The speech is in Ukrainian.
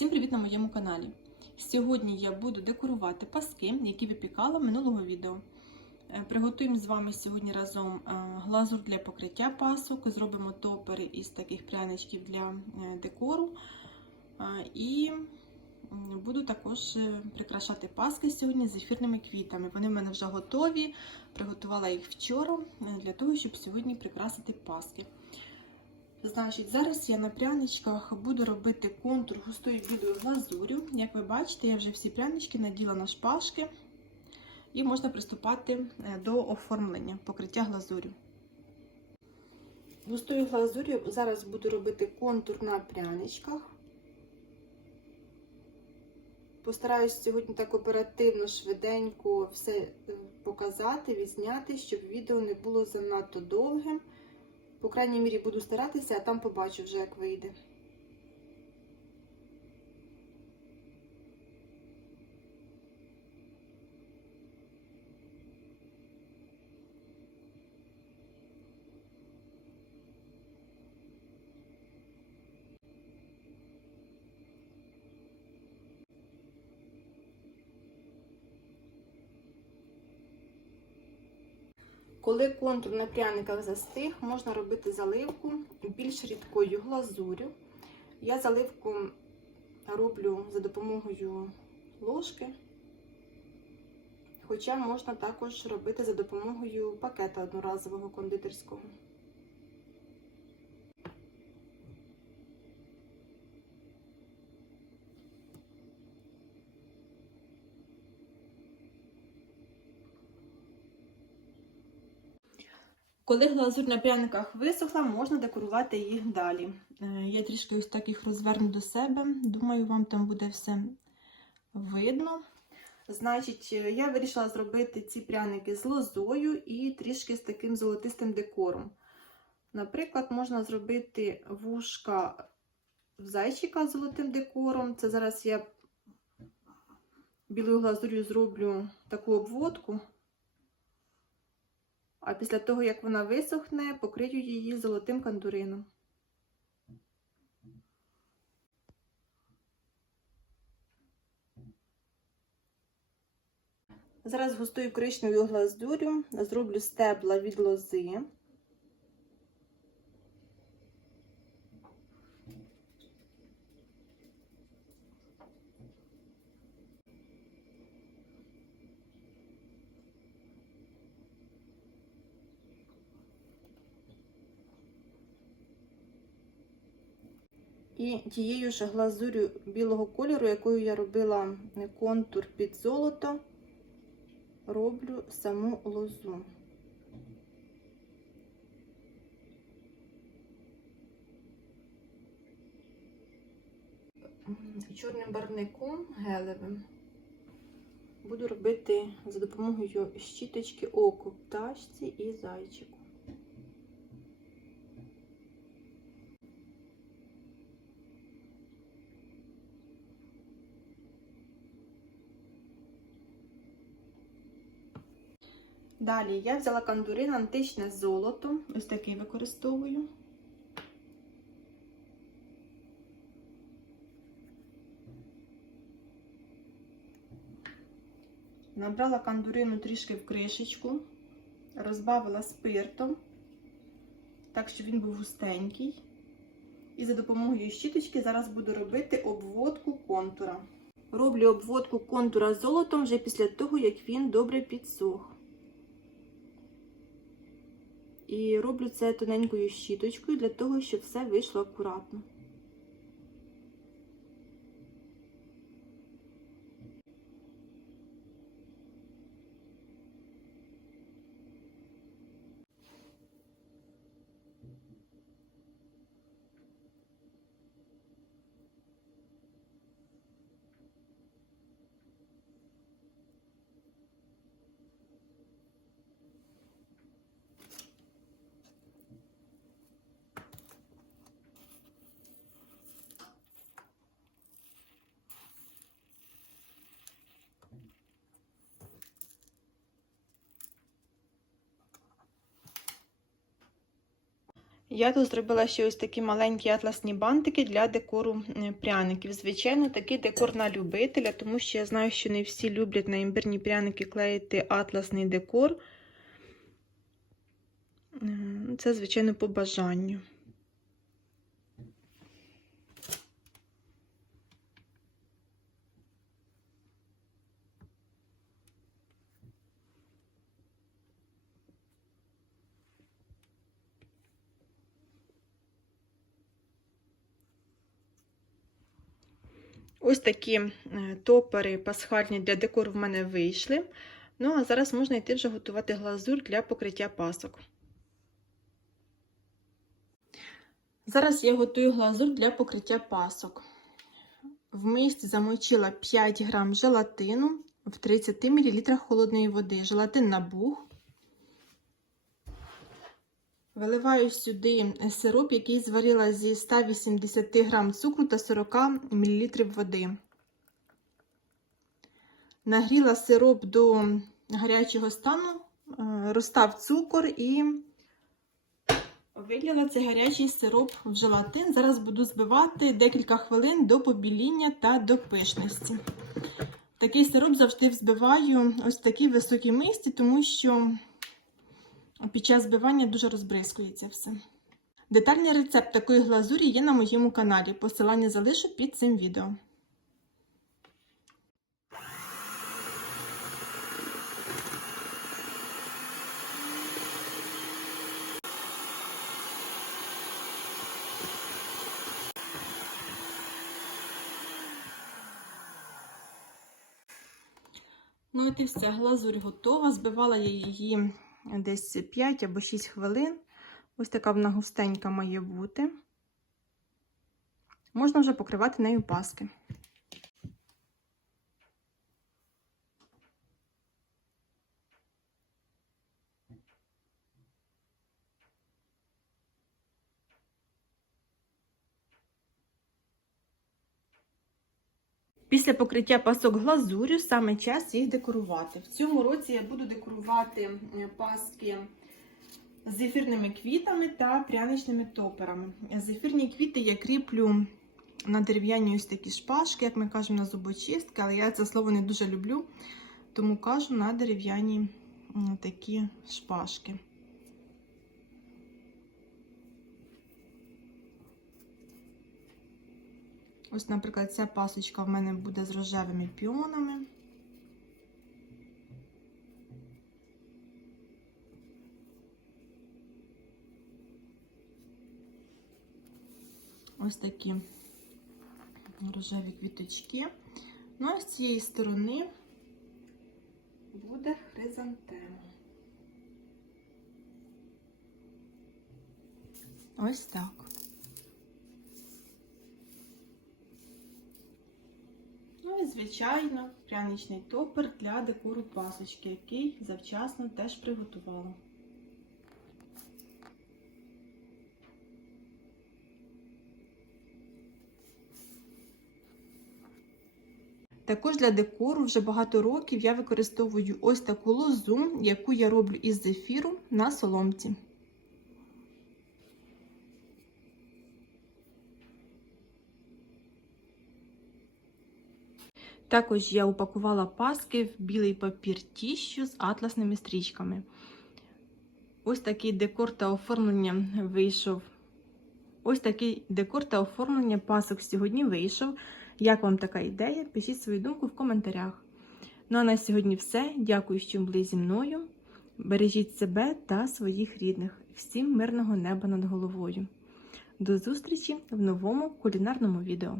Всім привіт на моєму каналі. Сьогодні я буду декорувати паски, які випікала в минулого відео. Е, Приготуємо з вами сьогодні разом е, глазур для покриття пасок, зробимо топери із таких пряничків для е, декору. І буду також прикрашати паски сьогодні з ефірними квітами. Вони в мене вже готові. Приготувала їх вчора для того, щоб сьогодні прикрасити паски. Значить, зараз я на пряничках буду робити контур густою білою глазурю. Як ви бачите, я вже всі прянички наділа на шпажки і можна приступати е, до оформлення покриття глазурю. Густою глазур'ю зараз буду робити контур на пряничках. Постараюсь сьогодні так оперативно, швиденько все е, показати, відзняти, щоб відео не було занадто довгим. По крайній мірі буду старатися, а там побачу вже, як вийде. Коли контур на пряниках застиг, можна робити заливку більш рідкою глазурю. Я заливку роблю за допомогою ложки, хоча можна також робити за допомогою пакета одноразового кондитерського. Коли глазурь на пряниках висохла, можна декорувати їх далі. Е, Я трішки ось так їх розверну до себе. Думаю, вам там буде все видно. Значить, е, я вирішила зробити ці пряники з лозою і трішки з таким золотистим декором. Наприклад, можна зробити вушка зайчика з золотим декором. Це зараз я білою глазур'ю зроблю таку обводку. А після того, як вона висохне, покрию її золотим кандурином. Зараз густою коричневою глазурю зроблю стебла від лози. І тією ж глазурю білого кольору, якою я робила контур під золото, роблю саму лозу. Чорним барвником гелевим буду робити за допомогою щіточки око пташці і зайчику. Далі я взяла кандурин античне золото, ось такий використовую. Набрала кандурину трішки в кришечку, розбавила спиртом, так, щоб він був густенький. І за допомогою щіточки зараз буду робити обводку контура. Роблю обводку контура золотом вже після того, як він добре підсох. І роблю це тоненькою щіточкою для того, щоб все вийшло акуратно. Я тут зробила ще ось такі маленькі атласні бантики для декору пряників. Звичайно, такий декор на любителя, тому що я знаю, що не всі люблять на імбирні пряники клеїти атласний декор. Це, звичайно, по бажанню. Ось такі е, топери пасхальні для декору в мене вийшли. Ну, а зараз можна йти вже готувати глазур для покриття пасок. Зараз я готую глазур для покриття пасок. В мисці замочила 5 грам желатину в 30 мл холодної води. Желатин набух. Виливаю сюди сироп, який зварила зі 180 г цукру та 40 мл води. Нагріла сироп до гарячого стану, розстав цукор і вилила цей гарячий сироп в желатин. Зараз буду збивати декілька хвилин до побіління та до пишності. Такий сироп завжди взбиваю ось в такій високій мисці, тому що під час збивання дуже розбризкується все. Детальний рецепт такої глазурі є на моєму каналі. Посилання залишу під цим відео. Ну, і все, глазурь готова. Збивала я її десь 5 або 6 хвилин. Ось така вона густенька має бути. Можна вже покривати нею паски. Після покриття пасок глазурю саме час їх декорувати. В цьому році я буду декорувати паски з ефірними квітами та пряничними топерами. Зефірні квіти я кріплю на дерев'яні ось такі шпажки, як ми кажемо, на зубочистки, але я це слово не дуже люблю, тому кажу на дерев'яні такі шпажки. Ось, наприклад, ця пасочка в мене буде з рожевими піонами. Ось такі рожеві квіточки. Ну, а з цієї сторони буде хризантема. Ось так. Ну і, звичайно, пряничний топер для декору пасочки, який завчасно теж приготувала. Також для декору вже багато років я використовую ось таку лозу, яку я роблю із зефіру на соломці. Також я упакувала паски в білий папір тіщу з атласними стрічками. Ось такий декор та оформлення вийшов. Ось такий декор та оформлення пасок сьогодні вийшов. Як вам така ідея? Пишіть свою думку в коментарях. Ну а на сьогодні все. Дякую, що були зі мною. Бережіть себе та своїх рідних. Всім мирного неба над головою. До зустрічі в новому кулінарному відео.